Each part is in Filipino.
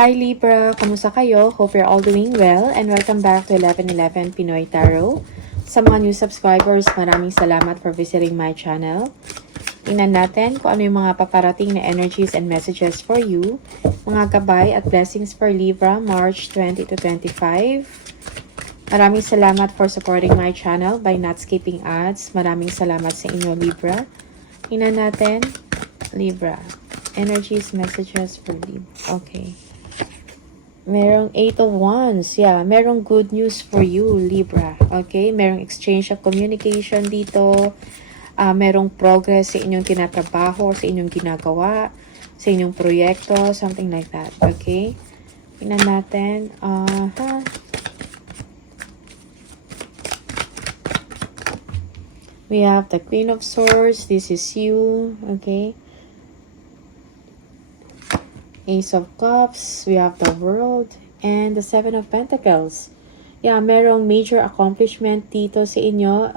Hi Libra, kamusta kayo? Hope you're all doing well and welcome back to 1111 Pinoy Tarot. Sa mga new subscribers, maraming salamat for visiting my channel. Tingnan natin kung ano yung mga paparating na energies and messages for you. Mga gabay at blessings for Libra, March 20 to 25. Maraming salamat for supporting my channel by not skipping ads. Maraming salamat sa inyo Libra. Tingnan natin, Libra. Energies, messages for Libra. Okay. Merong 8 of Wands. Yeah, merong good news for you, Libra. Okay? Merong exchange of communication dito. Merong progress sa inyong tinatrabaho, sa inyong ginagawa, sa inyong proyekto, something like that. Okay? Tingnan natin. We have the Queen of Swords. This is you. Okay? Ace of Cups, we have the World, and the Seven of Pentacles. Yeah, merong major accomplishment dito sa inyo.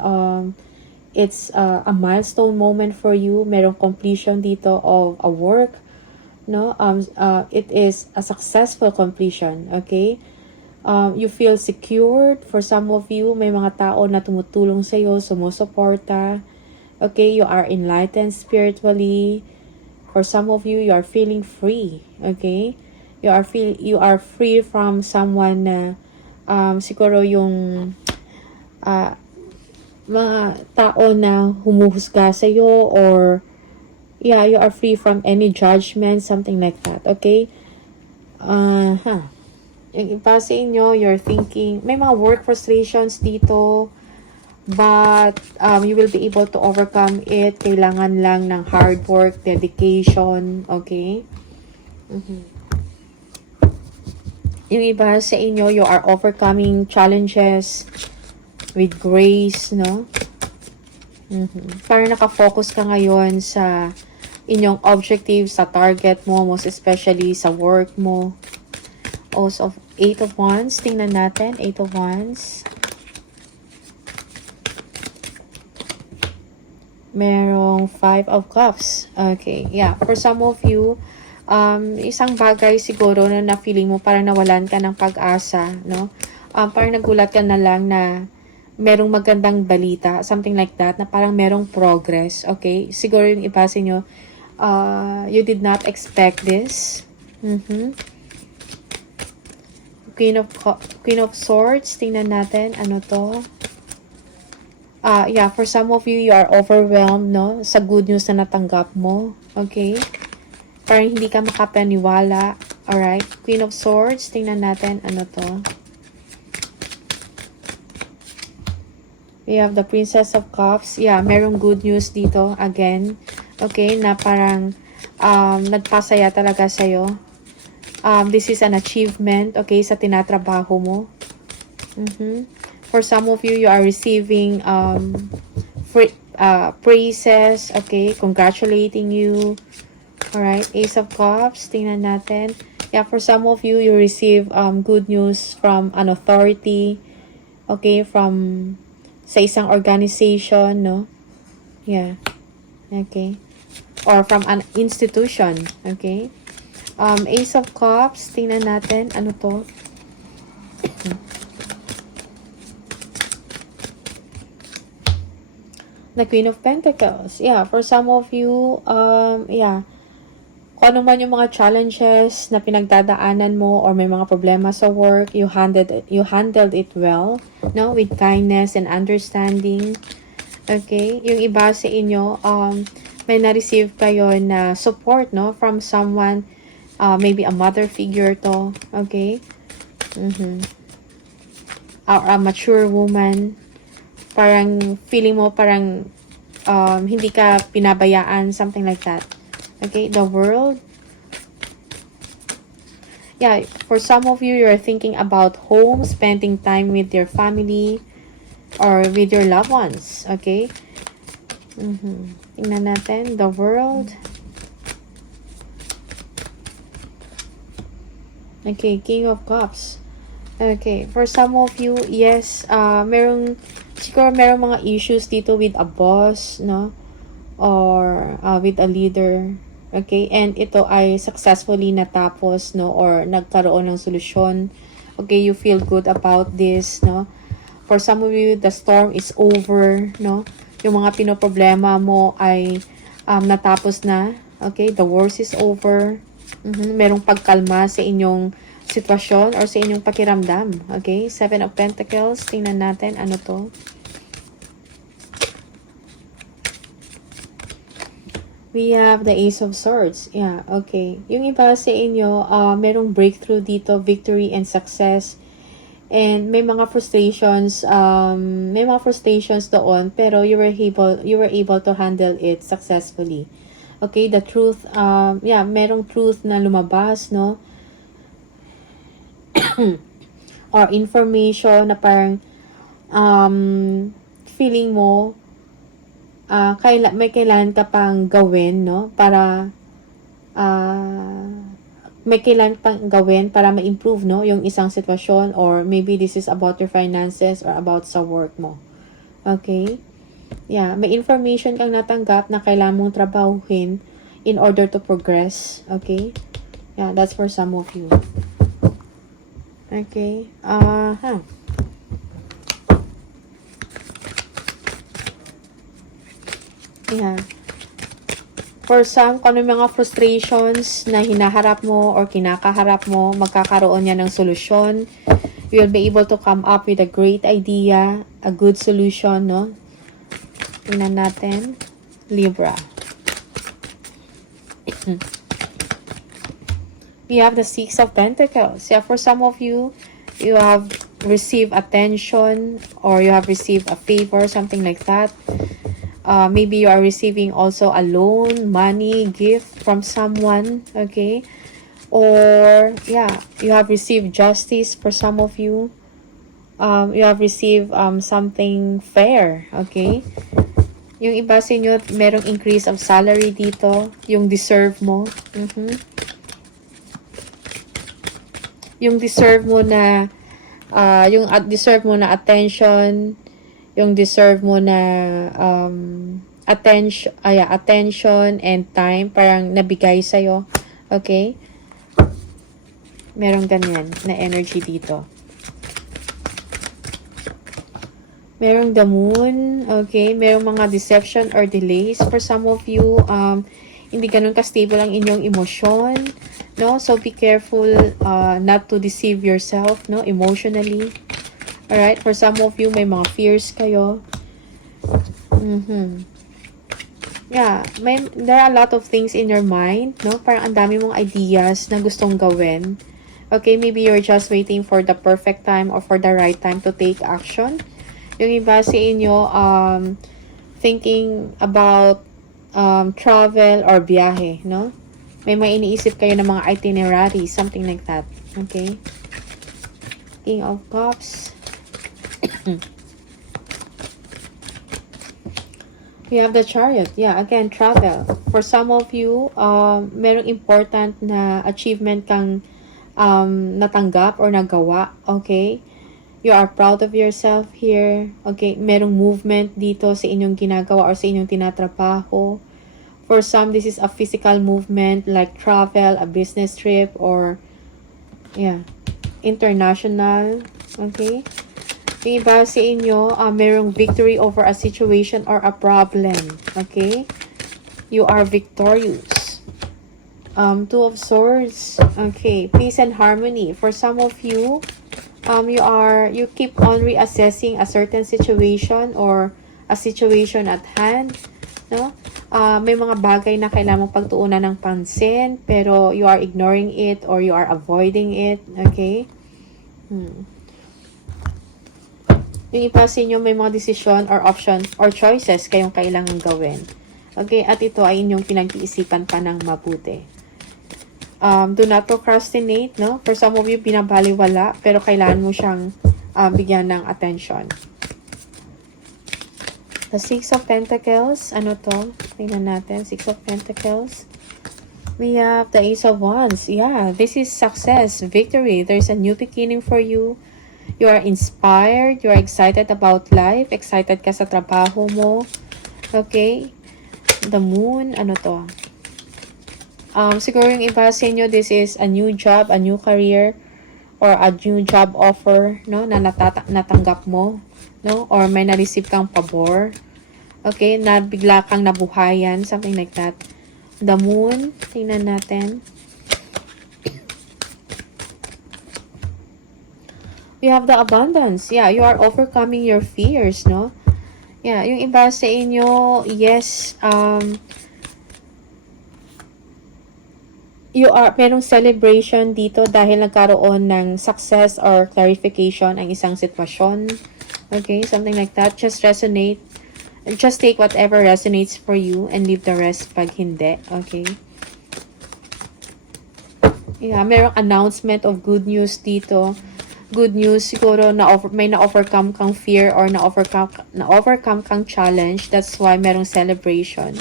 It's a milestone moment for you. Merong completion dito of a work. No, it is a successful completion. Okay, you feel secured. For some of you, may mga tao na tumutulong sa iyo, sumusuporta. Okay, you are enlightened spiritually. For some of you, you are feeling free, okay? You are free from someone na siguro yung mga tao na humuhusga sa iyo, or yeah, you are free from any judgment, something like that, okay? Yung iba sa inyo, you're thinking, may mga work frustrations dito, but you will be able to overcome it. Kailangan lang ng hard work, dedication, okay? Yung iba sa inyo, you are overcoming challenges with grace, no? Parang nakafocus ka ngayon sa inyong objectives, sa target mo, most especially sa work mo. Also, 8 of Wands. Tingnan natin, 8 of Wands. Merong 5 of Cups. Okay, yeah. For some of you, isang bagay siguro na feeling mo parang nawalan ka ng pag-asa, no? Parang nagulat ka na lang na merong magandang balita, something like that, na parang merong progress, okay? Siguro yung iba sa inyo, you did not expect this. Queen of Swords. Tingnan natin, ano to? Yeah, for some of you, you are overwhelmed, no? Sa good news na natanggap mo. Okay? Parang hindi ka makapaniwala. Alright? Queen of Swords. Tingnan natin, ano to? We have the Princess of Cups. Yeah, merong good news dito. Again. Okay? Na parang nagpasaya talaga sa'yo. This is an achievement. Okay? Sa tinatrabaho mo. For some of you, you are receiving praises, okay? Congratulating you. Alright, Ace of Cups. Tingnan natin. Yeah, for some of you, you receive good news from an authority, okay? From sa isang organization, no? Yeah. Okay. Or from an institution, okay? Ace of Cups. Tingnan natin. Ano to? The Queen of Pentacles. Yeah, for some of you, yeah, kung ano man yung mga challenges na pinagdadaanan mo or may mga problema sa work, you handled it well, no? With kindness and understanding. Okay? Yung iba sa inyo, may na-receive kayo na support, no? From someone, maybe a mother figure to. Okay? Or a mature woman. Parang feeling mo parang hindi ka pinabayaan, something like that. Okay, the World. Yeah, for some of you, you're thinking about home, spending time with your family or with your loved ones. Okay. Tingnan natin, the World. Okay, King of Cups. Okay, for some of you, yes, siguro merong mga issues dito with a boss, no? Or with a leader. Okay, and ito ay successfully natapos, no, or nagkaroon ng solusyon. Okay, you feel good about this, no. For some of you, the storm is over, no. Yung mga pinoproblema mo ay natapos na. Okay, the worst is over. Merong pagkalma sa inyong sitwasyon or sa inyong pakiramdam. Okay, 7 of Pentacles. Tingnan natin ano to. We have the Ace of Swords. Yeah, okay. Yung iba sa inyo, merong breakthrough dito, victory and success. And may mga frustrations doon, pero you were able to handle it successfully. Okay, the truth, merong truth na lumabas, no? Or information na parang feeling mo may kailangan ka pang gawin, no? Para may kailangan pang gawin para ma-improve, no? Yung isang sitwasyon, or maybe this is about your finances or about sa work mo. Okay? Yeah, may information kang natanggap na kailangan mong trabahuhin in order to progress. Okay? Yeah, that's for some of you. Okay? Yeah. For some, kung ano mga frustrations na hinaharap mo or kinakaharap mo, magkakaroon yan ng solusyon. You will be able to come up with a great idea, a good solution, no? Tingnan natin. Libra. We have the Six of Pentacles. Yeah, for some of you, you have received attention or you have received a favor, something like that. Maybe you are receiving also a loan, money, gift from someone, okay? Or, yeah, you have received justice for some of you. You have received something fair, okay? Yung iba sa inyo, merong increase of salary dito, yung deserve mo. Yung deserve mo na, deserve mo na attention, yung deserve mo na attention and time, parang nabigay sa'yo. Okay? Merong ganyan na energy dito. Merong the moon. Okay? Merong mga deception or delays. For some of you, hindi ganun ka-stable ang inyong emosyon. No? So, be careful not to deceive yourself, no? Emotionally. Alright, for some of you, may mga fears kayo. Yeah, there are a lot of things in your mind, no? Parang ang dami mong ideas na gustong gawin. Okay, maybe you're just waiting for the perfect time or for the right time to take action. Yung iba sa inyo, thinking about travel or biyahe, no? May iniisip kayo ng mga itinerary, something like that. Okay? King of Cups. We have the Chariot. Yeah, again, travel. For some of you, merong important na achievement kang natanggap or nagawa. Okay? You are proud of yourself here. Okay? Merong movement dito sa inyong ginagawa or sa inyong tinatrabaho. For some, this is a physical movement like travel, a business trip, or international. Okay? Yung iba sa inyo, merong victory over a situation or a problem. Okay? You are victorious. Two of Swords. Okay. Peace and harmony. For some of you, you keep on reassessing a certain situation or a situation at hand. No? May mga bagay na kailangan mong pagtuunan ng pansin, pero you are ignoring it or you are avoiding it. Okay? Yung iba sa inyo, may mga desisyon or option or choices kayong kailangan gawin. Okay? At ito ay inyong pinag-iisipan pa ng mabuti. Do not procrastinate, no? For some of you, binabaliwala, pero kailangan mo siyang bigyan ng attention. The Six of Pentacles. Ano to? Tingnan natin. Six of Pentacles. We have the Ace of Wands. Yeah, this is success, victory. There's a new beginning for you. You are inspired. You are excited about life. Excited ka sa trabaho mo. Okay? The Moon. Ano to? Siguro yung iba sa inyo, this is a new job, a new career, or a new job offer, no, na natanggap mo, no, or may na-receive kang pabor, okay, na bigla kang nabuhayan, something like that. The moon, tingnan natin. We have the abundance. Yeah, you are overcoming your fears, no? Yeah, yung iba sa inyo, yes, merong celebration dito dahil nagkaroon ng success or clarification ang isang sitwasyon. Okay, something like that. Just take whatever resonates for you and leave the rest pag hindi. Okay. Yeah, merong announcement of good news dito. Good news, siguro may na-overcome kang fear or na-overcome kang challenge. That's why merong celebration.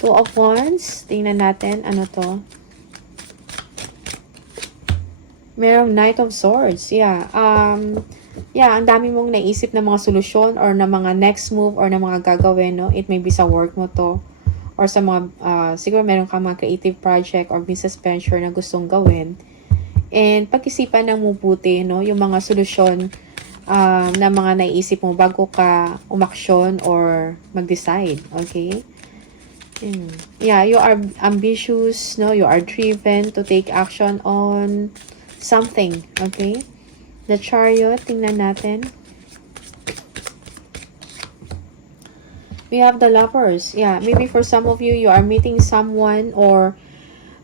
Two of Wands. Tingnan natin. Ano to? Merong Knight of Swords. Yeah. Ang dami mong naisip na mga solusyon or na mga next move or na mga gagawin, no? It may be sa work mo to. Or sa mga, siguro meron kang mga creative project or business venture na gustong gawin. And pag-isipan ng mabuti, no? Yung mga solusyon na mga naisip mo bago ka umaksyon or mag-decide. Okay? Yeah, you are ambitious, no? You are driven to take action on something, okay? The Chariot, tingnan natin. We have the Lovers. Yeah, maybe for some of you, you are meeting someone or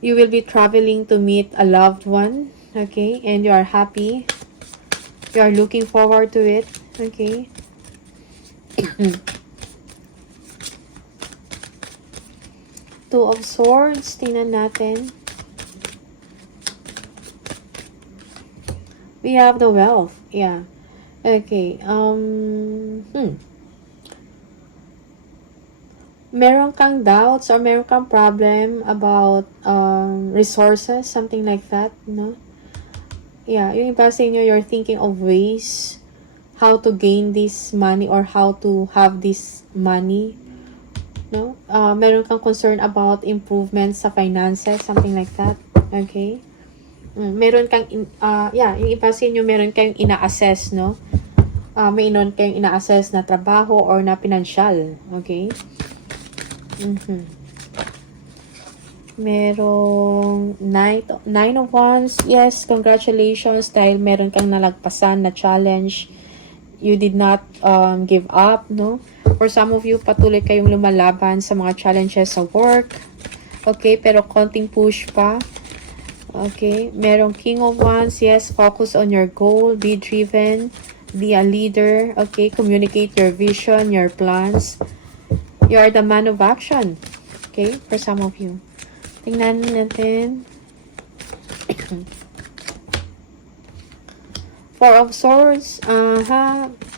you will be traveling to meet a loved one, okay? And you are happy. You are looking forward to it, okay? Two of Swords, tingnan natin. We have the Wealth. Yeah. Okay. Meron kang doubts or meron kang problem about resources, something like that, no? Yeah, yung iba sa inyo, you're thinking of ways how to gain this money or how to have this money, no? Meron kang concern about improvements sa finances, something like that, okay? Meron kang, yung iba sa inyo, meron kayong ina-assess, no? Meron kayong ina-assess na trabaho or na pinansyal, okay? Merong Nine of Wands. Yes, congratulations dahil meron kang nalagpasan na challenge. You did not give up, no? For some of you, patuloy kayong lumalaban sa mga challenges sa work. Okay, pero konting push pa. Okay, merong King of Wands. Yes, focus on your goal. Be driven. Be a leader. Okay, communicate your vision, your plans. You are the man of action. Okay, for some of you. Tingnan natin. Four of Swords.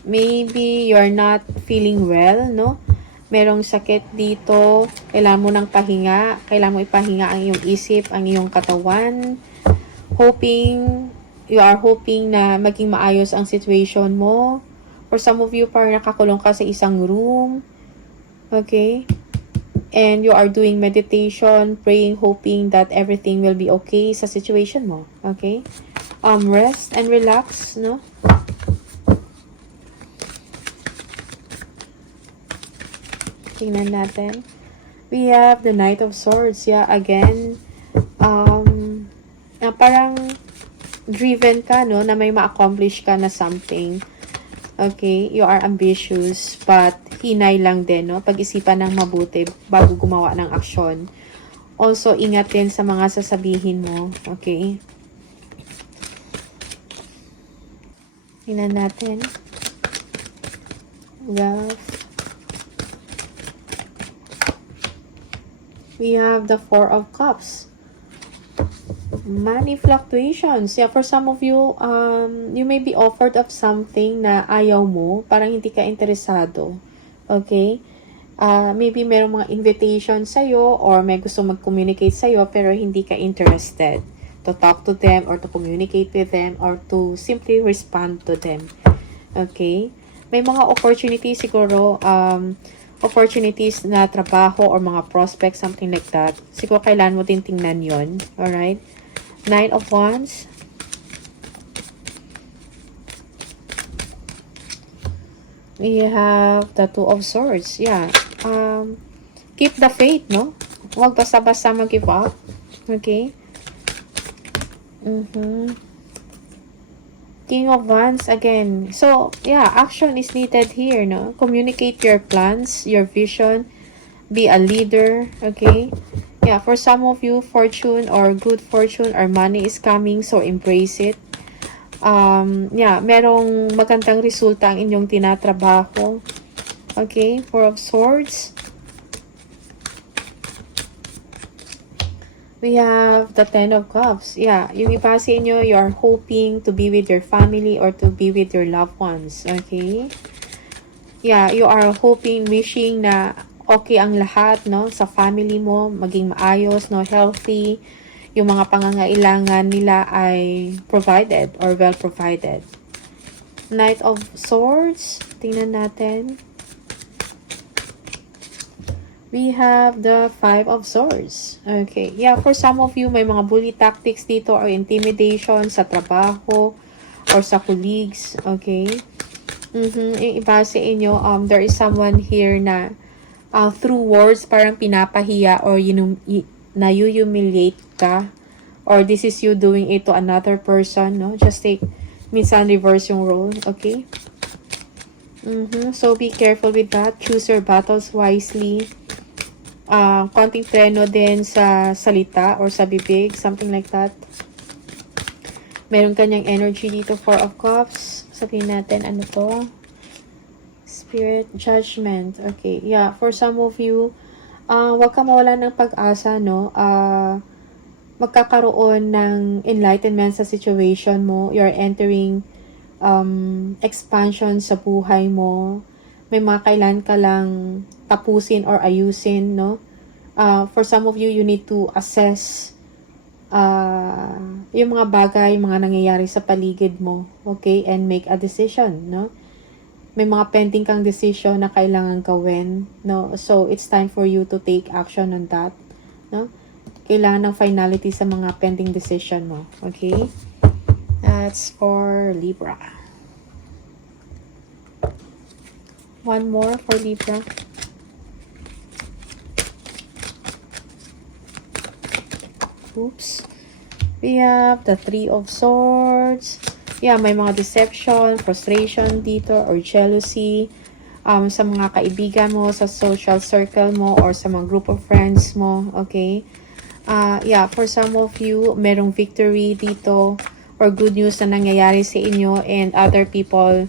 Maybe you're not feeling well, no? Merong sakit dito. Kailangan mo ng pahinga. Kailangan mo ipahinga ang iyong isip, ang iyong katawan. You are hoping na maging maayos ang situation mo. For some of you, parang nakakulong ka sa isang room. Okay? And you are doing meditation, praying, hoping that everything will be okay sa situation mo. Okay? Rest and relax, no? Tingnan natin. We have the Knight of Swords. Yeah, again, parang driven ka, no? Na may ma-accomplish ka na something. Okay? You are ambitious, but hinay lang din, no? Pag-isipan ng mabuti bago gumawa ng aksyon. Also, ingat din sa mga sasabihin mo. Okay? Tingnan natin. Wealth. We have the Four of Cups. Money fluctuations. Yeah, for some of you, you may be offered of something na ayaw mo, parang hindi ka interesado. Okay? Maybe merong mga invitation sa'yo or may gusto mag-communicate sa'yo pero hindi ka interested to talk to them or to communicate with them or to simply respond to them. Okay? May mga opportunities siguro opportunities na trabaho or mga prospects, something like that. Siguro kailan mo din tingnan yun. Alright? 9 of Wands. We have the 2 of Swords. Yeah. Keep the faith, no? Huwag basta-basta mag-give up. Okay? King of Wands again. So, yeah, action is needed here, no? Communicate your plans, your vision. Be a leader, okay? Yeah, for some of you, fortune or good fortune or money is coming, so embrace it. Yeah, merong magandang resulta ang inyong tinatrabaho. Okay, 4 of Swords. We have the 10 of Cups. Yeah, yung iba sa inyo, you are hoping to be with your family or to be with your loved ones. Okay? Yeah, you are hoping, wishing na okay ang lahat, no? Sa family mo, maging maayos, no? Healthy. Yung mga pangangailangan nila ay provided or well provided. Knight of Swords. Tingnan natin. We have the 5 of Swords. Okay. Yeah, for some of you, may mga bully tactics dito or intimidation sa trabaho or sa colleagues. Okay. Yung iba sa inyo, there is someone here na through words parang pinapahiya or na-humiliate ka. Or this is you doing it to another person, no? Just take, minsan reverse yung role. Okay. So be careful with that. Choose your battles wisely. Konting treno din sa salita or sa bibig, something like that. Meron kanyang energy dito, 4 of Cups. Sabihin natin, ano to? Spirit, Judgment. Okay, yeah, for some of you, wag ka mawala ng pag-asa, no? Magkakaroon ng enlightenment sa situation mo. You're entering expansion sa buhay mo. May mga kailan ka lang tapusin or ayusin, no? For some of you, you need to assess yung mga bagay, mga nangyayari sa paligid mo, okay? And make a decision, no? May mga pending kang decision na kailangan gawin, no? So, it's time for you to take action on that, no? Kailangan ng finality sa mga pending decision mo, okay? That's for Libra. One more for Libra. Oops. We have the 3 of Swords. Yeah, may mga deception, frustration dito, or jealousy sa mga kaibigan mo, sa social circle mo, or sa mga group of friends mo, okay? Yeah, for some of you, merong victory dito, or good news na nangyayari sa inyo, and other people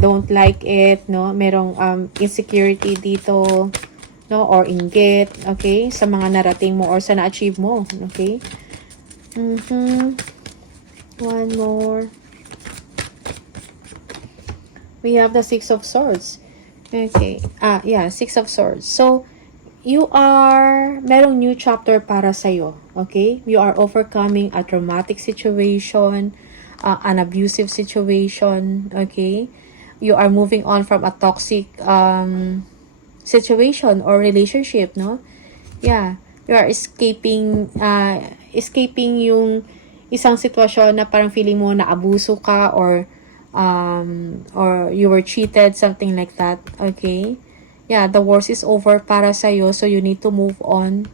don't like it, no? Merong insecurity dito, no? Or inggit, okay? Sa mga narating mo or sa na-achieve mo, okay? One more. We have the 6 of Swords. Okay. Yeah, 6 of Swords. So, merong new chapter para sa'yo, okay? You are overcoming a traumatic situation, an abusive situation, okay? You are moving on from a toxic situation or relationship, no? Yeah, you are escaping yung isang sitwasyon na parang feeling mo na abuso ka or you were cheated, something like that, okay? Yeah, the worst is over para sa'yo, so you need to move on.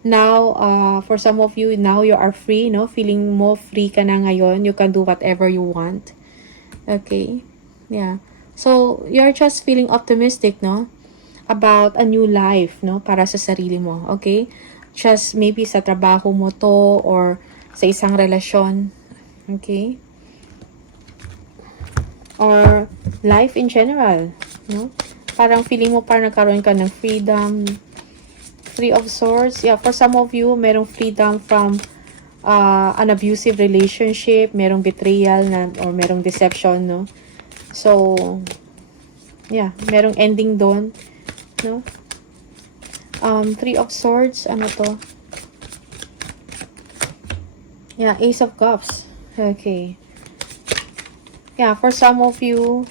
Now, for some of you, now you are free, no? Feeling mo free ka na ngayon. You can do whatever you want. Okay? Yeah. So, you're just feeling optimistic, no? About a new life, no? Para sa sarili mo. Okay? Just maybe sa trabaho mo to or sa isang relasyon. Okay? Or life in general, no? Parang feeling mo parang nagkaroon ka ng freedom. 3 of Swords. Yeah, for some of you, merong freedom from an abusive relationship, merong betrayal or merong deception, no? So, yeah, merong ending doon, no? 3 of Swords, ano to? Yeah, Ace of Cups. Okay. Yeah, for some of you,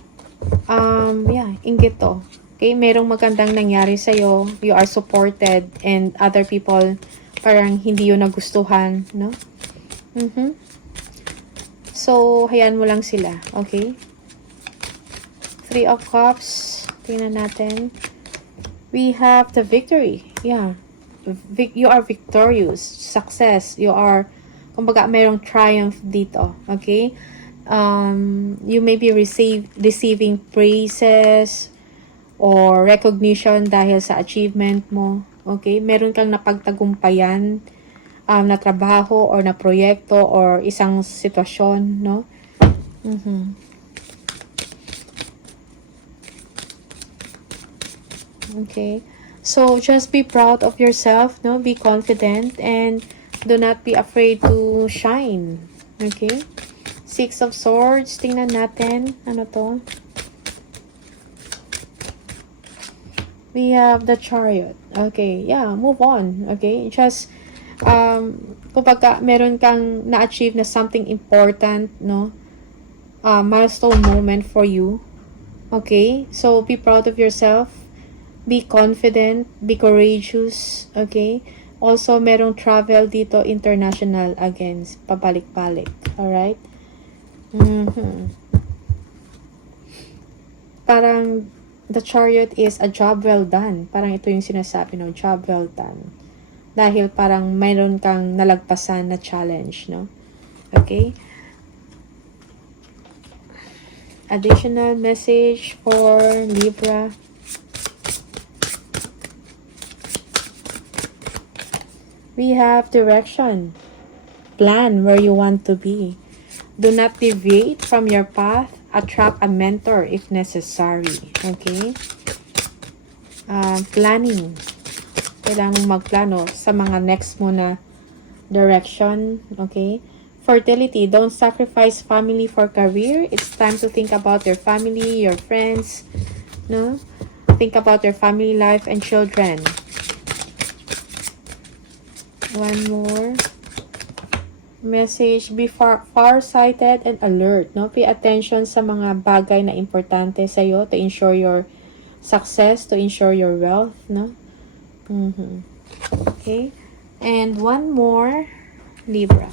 yeah, inggit to. Okay, merong magandang nangyari sa'yo, you are supported, and other people parang hindi yun nagustuhan, no? So, hayaan mo lang sila, okay? Three of Cups, tingnan natin. We have the victory, yeah. You are victorious, success, you are, kumbaga, merong triumph dito, okay? You may be receiving praises, or recognition dahil sa achievement mo. Okay? Meron kang napagtagumpayan na trabaho or na proyekto or isang sitwasyon, no? Okay. So, just be proud of yourself, no? Be confident and do not be afraid to shine. Okay? Six of Swords. Tingnan natin. Ano to? We have the Chariot. Okay, yeah, move on. Okay, just, kumbaga, meron kang na-achieve na something important, no? Milestone moment for you. Okay, so be proud of yourself. Be confident. Be courageous. Okay, also, merong travel dito, international again. Pabalik-balik. Alright? Parang, the Chariot is a job well done. Parang ito yung sinasabi, no? Job well done. Dahil parang mayroon kang nalagpasan na challenge, no? Okay? Additional message for Libra. We have direction. Plan where you want to be. Do not deviate from your path. Attract a mentor if necessary. Okay? Planning. Kailangan mong magplano sa mga next mo na direction. Okay? Fertility. Don't sacrifice family for career. It's time to think about your family, your friends. No? Think about your family life and children. One more message. Be far-sighted and alert, no? Pay attention sa mga bagay na importante sa iyo to ensure your success, to ensure your wealth, no? Okay? And one more, Libra.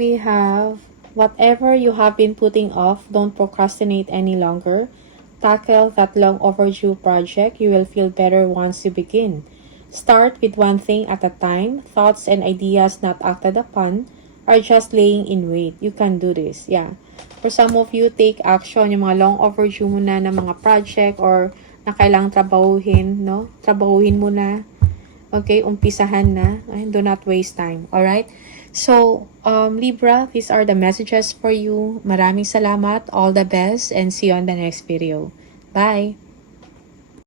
We have, whatever you have been putting off, don't procrastinate any longer. Tackle that long overdue project. You will feel better once you begin. Start with one thing at a time. Thoughts and ideas not acted upon are just laying in wait. You can do this. Yeah. For some of you, take action. Yung mga long overdue mo na ng mga project or na kailangang trabahuhin, no? Trabahuhin mo na. Okay? Umpisahan na. Do not waste time. Alright? So, Libra, these are the messages for you. Maraming salamat. All the best and see you on the next video. Bye!